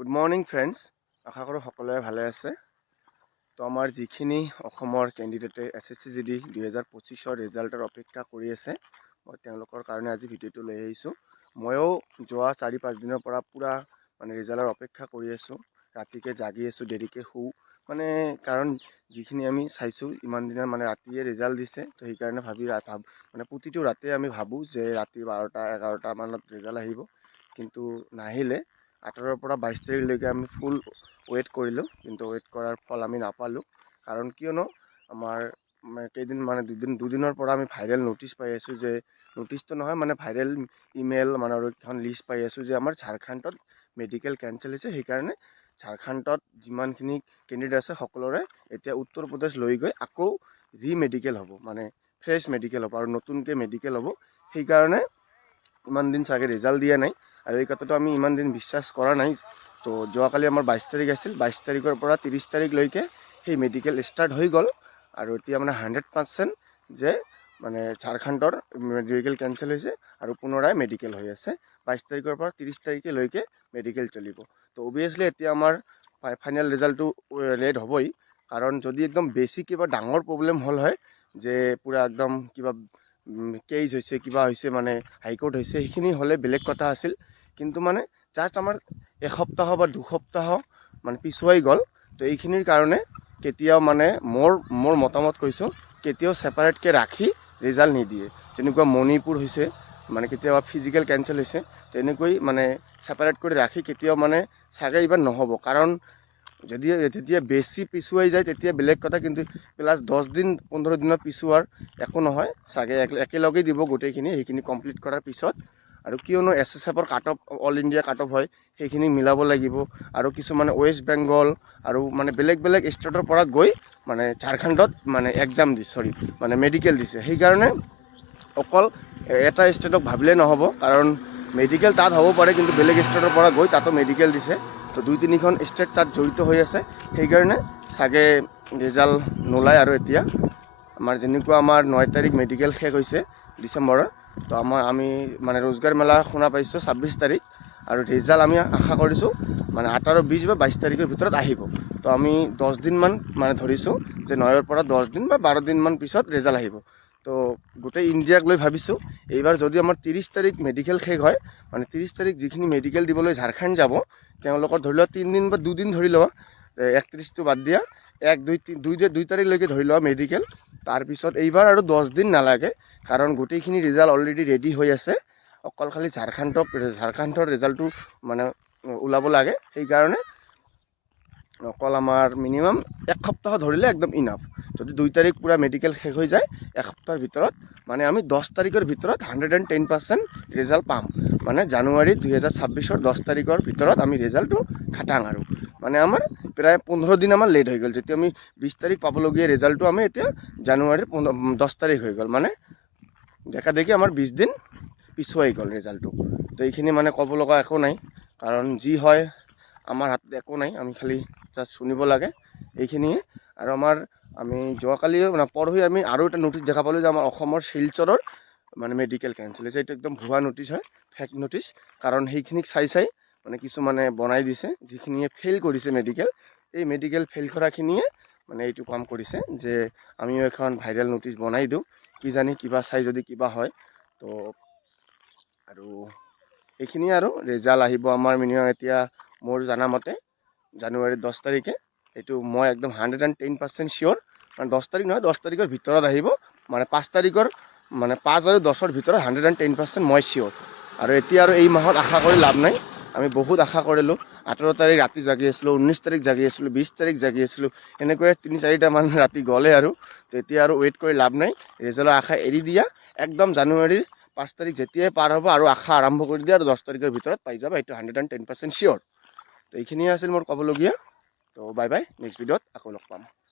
Good morning friends, আশা কৰোঁ সকলোৱে ভালে আছে। তো আমাৰ যিখিনি অসমৰ কেণ্ডিডেটে SSC GD 2025 ৰিজাল্টৰ অপেক্ষা কৰি আছে, মই তেওঁলোকৰ কাৰণে আজি ভিডিঅ'টো লৈ আহিছোঁ। ময়ো যোৱা 4-5 দিনৰ পৰা পূৰা ৰিজাল্টৰ অপেক্ষা কৰি আছোঁ। ৰাতিকে জাগি আছোঁ, দেৰিকৈ শুওঁ, কাৰণ যিখিনি আমি চাইছোঁ ইমান দিনৰ ৰাতিয়ে ৰিজাল্ট দিছে। তো সেইকাৰণে প্ৰতিটো ৰাতিয়ে আমি ভাবোঁ যে ৰাতি 12-11টা মানত ৰিজাল্ট আহিব, কিন্তু নাহিলে। 18ৰ পৰা 22 তাৰিখলৈকে আমি ফুল ৱেইট কৰিলোঁ, কিন্তু ৱেইট কৰাৰ ফল আমি নাপালোঁ। কাৰণ কিয়নো আমাৰ দুদিনৰ পৰা আমি ভাইৰেল ন'টিচ পাই আছোঁ যে ন'টিচটো নহয় ভাইৰেল ইমেইল আৰু এখন লিষ্ট পাই আছোঁ যে আমাৰ ঝাৰখণ্ডত মেডিকেল কেঞ্চেল হৈছে। সেইকাৰণে ঝাৰখণ্ডত যিমানখিনি কেণ্ডিডেট আছে সকলোৰে এতিয়া উত্তৰ প্ৰদেশ লৈ গৈ আকৌ মেডিকেল হ'ব, ফ্ৰেছ মেডিকেল হ'ব আৰু নতুনকৈ মেডিকেল হ'ব। সেইকাৰণে ইমান দিন চাগে ৰিজাল্ট দিয়া নাই, আৰু এই কথাটো আমি ইমান দিন বিশ্বাস কৰা নাই। তো যোৱাকালি আমাৰ 22 তাৰিখ আছিল, 22 তাৰিখৰ পৰা 30 তাৰিখলৈকে সেই মেডিকেল ষ্টাৰ্ট হৈ গ'ল। আৰু এতিয়া 100% যে ঝাৰখণ্ডৰ মেডিকেল কেঞ্চেল হৈছে আৰু পুনৰাই মেডিকেল হৈ আছে। 22 তাৰিখৰ পৰা 30 তাৰিখলৈকে মেডিকেল চলিব। তো অভিয়াছলি এতিয়া আমাৰ ফাইনেল ৰিজাল্টটো লেট হ'বই, কাৰণ যদি একদম বেছি কিবা ডাঙৰ প্ৰব্লেম হ'ল হয়, যে পূৰা একদম কিবা কেছ হৈছে, কিবা হৈছে, হাইকোৰ্ট হৈছে, সেইখিনি হ'লে বেলেগ কথা আছিল। কিন্তু জাষ্ট আমাৰ এসপ্তাহ বা দুসপ্তাহ পিছুৱাই গ'ল। তো এইখিনিৰ কাৰণে কেতিয়াও মোৰ মতামত কৈছোঁ, কেতিয়াও ছেপাৰেটকৈ ৰাখি ৰিজাল্ট নিদিয়ে। যেনেকুৱা মণিপুৰ হৈছে, কেতিয়াবা ফিজিকেল কেঞ্চেল হৈছে, তেনেকৈ ছেপাৰেট কৰি ৰাখি কেতিয়াও চাগে এইবাৰ নহ'ব। কাৰণ যেতিয়া বেছি পিছুৱাই যায় তেতিয়া বেলেগ কথা, কিন্তু প্লাছ 10 দিন 15 দিনৰ পিছুৱাৰ একো নহয়, চাগে একেলগেই দিব গোটেইখিনি, সেইখিনি কমপ্লিট কৰাৰ পিছত। আৰু কিয়নো SSFৰ cut off all India cut off হয়, সেইখিনি মিলাব লাগিব। আৰু কিছুমানে ৱেষ্ট বেংগল আৰু বেলেগ বেলেগ ষ্টেটৰ পৰা গৈ ঝাৰখণ্ডত এক্সাম দিছে, মেডিকেল দিছে। সেইকাৰণে অকল এটা ষ্টেটক ভাবিলে নহ'ব, কাৰণ মেডিকেল তাত হ'ব পাৰে, কিন্তু বেলেগ ষ্টেটৰ পৰা গৈ তাতো মেডিকেল দিছে। তো 2-3খন ষ্টেট তাত জড়িত হৈ আছে। সেইকাৰণে চাগে ৰিজাল্ট নোলায়। আৰু এতিয়া যেনেকুৱা আমাৰ 9 তাৰিখ মেডিকেল শেষ হৈছে ডিচেম্বৰৰ, তো আমি ৰোজগাৰ মেলা শুনা পাইছোঁ 26 তাৰিখ, আৰু ৰিজাল্ট আমি আশা কৰিছোঁ 18, 20 বা 22 তাৰিখৰ ভিতৰত আহিব। তো আমি 10 দিনমান ধৰিছোঁ যে 9ৰ পৰা 10 দিন বা 12 দিনমান পিছত ৰিজাল্ট আহিব। তো গোটেই ইণ্ডিয়াক লৈ ভাবিছোঁ এইবাৰ যদি আমাৰ 30 তাৰিখ মেডিকেল শেষ হয়, 30 তাৰিখ যিখিনি মেডিকেল দিবলৈ ঝাৰখণ্ড যাব, তেওঁলোকৰ ধৰি লোৱা 3 দিন বা 2 দিন ধৰি লোৱা, 31টো বাদ দিয়া, 2 তাৰিখলৈকে ধৰি লোৱা মেডিকেল। তাৰপিছত এইবাৰ আৰু 10 দিন নালাগে, কাৰণ গোটেইখিনি ৰিজাল্ট অলৰেডি ৰেডি হৈ আছে। অকল খালি ঝাৰখণ্ডৰ ৰিজাল্টটো ওলাব লাগে। সেইকাৰণে অকল আমাৰ মিনিমাম এসপ্তাহ ধৰিলে একদম ইনাফ। যদি 2 তাৰিখ পূৰা মেডিকেল শেষ হৈ যায়, এসপ্তাহৰ ভিতৰত আমি 10 তাৰিখৰ ভিতৰত 110% ৰিজাল্ট পাম। জানুৱাৰী 2026ৰ 10 তাৰিখৰ ভিতৰত আমি ৰিজাল্টটো খাটাং। আৰু আমাৰ প্ৰায় 15 দিন আমাৰ লেট হৈ গ'ল। যেতিয়া আমি 20 তাৰিখ পাবলগীয়া ৰিজাল্টটো আমি এতিয়া জানুৱাৰীৰ 10 তাৰিখ হৈ গ'ল, দেখা দেখি আমাৰ 20 দিন পিছুৱাই গ'ল ৰিজাল্টটো। তো এইখিনি ক'ব লগা একো নাই, কাৰণ যি হয় আমাৰ হাতত একো নাই, আমি খালি জাষ্ট শুনিব লাগে এইখিনিয়ে। আৰু আমি যোৱাকালি পৰহি আমি আৰু এটা ন'টিচ দেখা পালোঁ যে আমাৰ অসমৰ শিলচৰৰ মেডিকেল কেঞ্চেল হৈছে। এইটো একদম ভুৱা ন'টিচ হয়, ফেক ন'টিচ। কাৰণ সেইখিনিক চাই কিছুমানে বনাই দিছে, যিখিনিয়ে ফেইল কৰিছে মেডিকেল, এই মেডিকেল ফেইল কৰাখিনিয়ে এইটো কাম কৰিছে যে আমিও এখন ভাইৰেল ন'টিচ বনাই দিওঁ, কিজানি কিবা চাই যদি কিবা হয়। তো আৰু এইখিনিয়ে, আৰু ৰিজাল্ট আহিব আমাৰ মিনিমাম এতিয়া মোৰ জনামতে জানুৱাৰী 10 তাৰিখে। এইটো মই একদম 110% চিয়'ৰ, 10 তাৰিখ নহয়, 10 তাৰিখৰ ভিতৰত আহিব। 5 তাৰিখৰ 5 আৰু 10ৰ ভিতৰত 110% মই চিয়'ৰ। আৰু এতিয়া আৰু এই মাহত আশা কৰি লাভ নাই, আমি বহুত আশা কৰিলোঁ। 18 তাৰিখ ৰাতি জাগি আছিলোঁ, 19 তাৰিখ জাগি আছিলোঁ, 20 তাৰিখ জাগি আছিলোঁ, এনেকৈ 3-4টা ৰাতি গ'লে। আৰু তো এতিয়া আৰু ৱেইট কৰি লাভ নাই, ৰিজাল্টৰ আশা এৰি দিয়া। একদম জানুৱাৰীৰ 5 তাৰিখ যেতিয়াই পাৰ হ'ব আৰু আশা আৰম্ভ কৰি দিয়া, আৰু 10 তাৰিখৰ ভিতৰত পাই যাবা, এইটো 110% চিয়'ৰ। তো এইখিনিয়ে আছিল মোৰ ক'বলগীয়া। তো বাই বাই, নেক্সট ভিডিঅ'ত আকৌ লগ পাম।